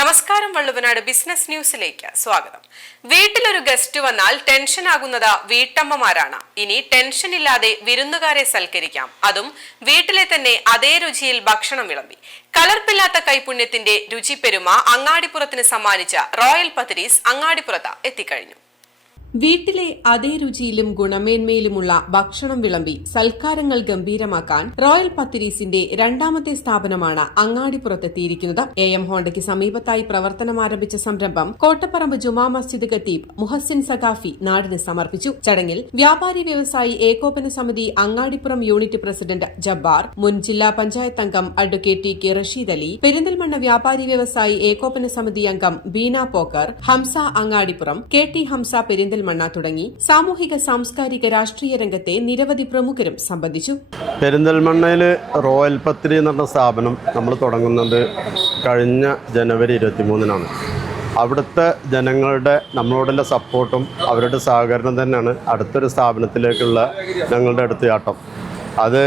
നമസ്കാരം വള്ളുവനാട് ബിസിനസ് ന്യൂസിലേക്ക് സ്വാഗതം. വീട്ടിലൊരു ഗസ്റ്റ് വന്നാൽ ടെൻഷൻ ആകുന്നത് വീട്ടമ്മമാരാണ്. ഇനി ടെൻഷൻ ഇല്ലാതെ വിരുന്നുകാരെ സൽക്കരിക്കാം. അതും വീട്ടിലെ തന്നെ അതേ രുചിയിൽ ഭക്ഷണം വിളമ്പി. കലർപ്പില്ലാത്ത കൈപുണ്യത്തിന്റെ രുചിപ്പെരുമ അങ്ങാടിപ്പുറത്തിന് സമ്മാനിച്ച റോയൽ പത്തിരീസ് അങ്ങാടിപ്പുറത്ത് എത്തിക്കഴിഞ്ഞു. വീട്ടിലെ അതേ രുചിയിലും ഗുണമേന്മയിലുമുള്ള ഭക്ഷണം വിളമ്പി സൽക്കാരങ്ങൾ ഗംഭീരമാക്കാൻ റോയൽ പത്തിരീസിന്റെ രണ്ടാമത്തെ സ്ഥാപനമാണ് അങ്ങാടിപ്പുറത്തെത്തിയിരിക്കുന്നത്. എ എം ഹോണ്ടയ്ക്ക് സമീപത്തായി പ്രവർത്തനം ആരംഭിച്ച സംരംഭം കോട്ടപ്പറമ്പ് ജുമാ മസ്ജിദ് ഖത്തീബ് മുഹസിൻ സഖാഫി നാടിന് സമർപ്പിച്ചു. ചടങ്ങിൽ വ്യാപാരി വ്യവസായി ഏകോപന സമിതി അങ്ങാടിപ്പുറം യൂണിറ്റ് പ്രസിഡന്റ് ജബ്ബാർ മുൻ ജില്ലാ പഞ്ചായത്ത് അംഗം advocate T K Rasheed Ali Perinthalmanna വ്യാപാരി വ്യവസായി ഏകോപന സമിതി അംഗം ബീന പോക്കർ ഹംസ അങ്ങാടിപ്പുറം കെ ടി ഹംസ പെരിന്തൽമണ്ണ തുടങ്ങി സാമൂഹിക സാംസ്കാരിക രാഷ്ട്രീയ രംഗത്തെ നിരവധി പ്രമുഖരും സംബന്ധിച്ചു. പെരിന്തൽമണ്ണയിൽ റോയൽ പത്രി എന്ന് സ്ഥാപനം നമ്മൾ തുടങ്ങുന്നത് കഴിഞ്ഞ ജനുവരി ഇരുപത്തിമൂന്നിനാണ്. അവിടുത്തെ ജനങ്ങളുടെ നമ്മളോടുള്ള സപ്പോർട്ടും അവരുടെ സഹകരണം തന്നെയാണ് അടുത്തൊരു സ്ഥാപനത്തിലേക്കുള്ള ഞങ്ങളുടെ അടുത്തുചാട്ടം അത്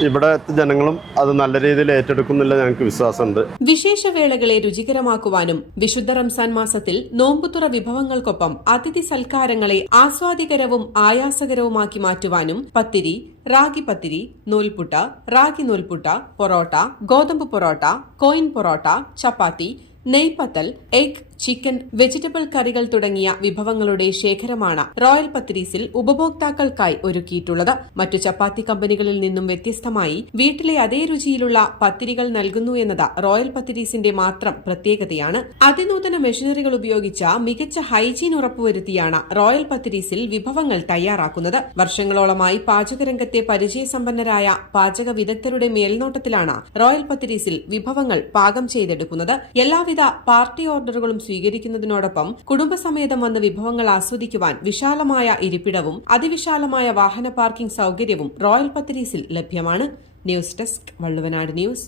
ഇവിടെ ജനങ്ങളും അത് നല്ല രീതിയിൽ ഏറ്റെടുക്കുന്നില്ല ഞങ്ങൾക്ക് വിശ്വാസമുണ്ട്. വിശേഷവേളകളെ രുചികരമാക്കുവാനും വിശുദ്ധ റംസാൻ മാസത്തിൽ നോമ്പുതുറ വിഭവങ്ങൾക്കൊപ്പം അതിഥി സൽക്കാരങ്ങളെ ആസ്വാദികരവും ആയാസകരവുമാക്കി മാറ്റുവാനും പത്തിരി റാഗി പത്തിരി നൂൽപുട്ട റാഗി നൂൽപുട്ട പൊറോട്ട ഗോതമ്പ് parotta coin parotta chapati neypathal egg chicken vegetable കറികൾ തുടങ്ങിയ വിഭവങ്ങളുടെ ശേഖരമാണ് റോയൽ പത്രീസിൽ ഉപഭോക്താക്കൾക്കായി ഒരുക്കിയിട്ടുള്ളത്. മറ്റു ചപ്പാത്തി കമ്പനികളിൽ നിന്നും വ്യത്യസ്തമായി വീട്ടിലെ അതേ രുചിയിലുള്ള പത്തിരികൾ നൽകുന്നു എന്നത് റോയൽ പത്തിരീസിന്റെ മാത്രം പ്രത്യേകതയാണ്. അതിനൂതന മെഷീനറികൾ ഉപയോഗിച്ച മികച്ച ഹൈജീൻ ഉറപ്പുവരുത്തിയാണ് റോയൽ പത്തിരീസിൽ വിഭവങ്ങൾ തയ്യാറാക്കുന്നത്. വർഷങ്ങളോളമായി പാചകരംഗത്തെ പരിചയസമ്പന്നരായ പാചക വിദഗ്ധരുടെ മേൽനോട്ടത്തിലാണ് റോയൽ പത്തിരീസിൽ വിഭവങ്ങൾ പാകം ചെയ്തെടുക്കുന്നത്. എല്ലാവിധ പാർട്ടി ഓർഡറുകളും സ്വീകരിക്കുന്നതിനോടൊപ്പം കുടുംബസമേതം വന്ന് വിഭവങ്ങൾ ആസ്വദിക്കുവാൻ വിശാലമായ ഇരിപ്പിടവും അതിവിശാലമായ വാഹന പാർക്കിംഗ് സൗകര്യവും റോയൽ പത്തരീസിൽ ലഭ്യമാണ്. News desk Valluvanad news.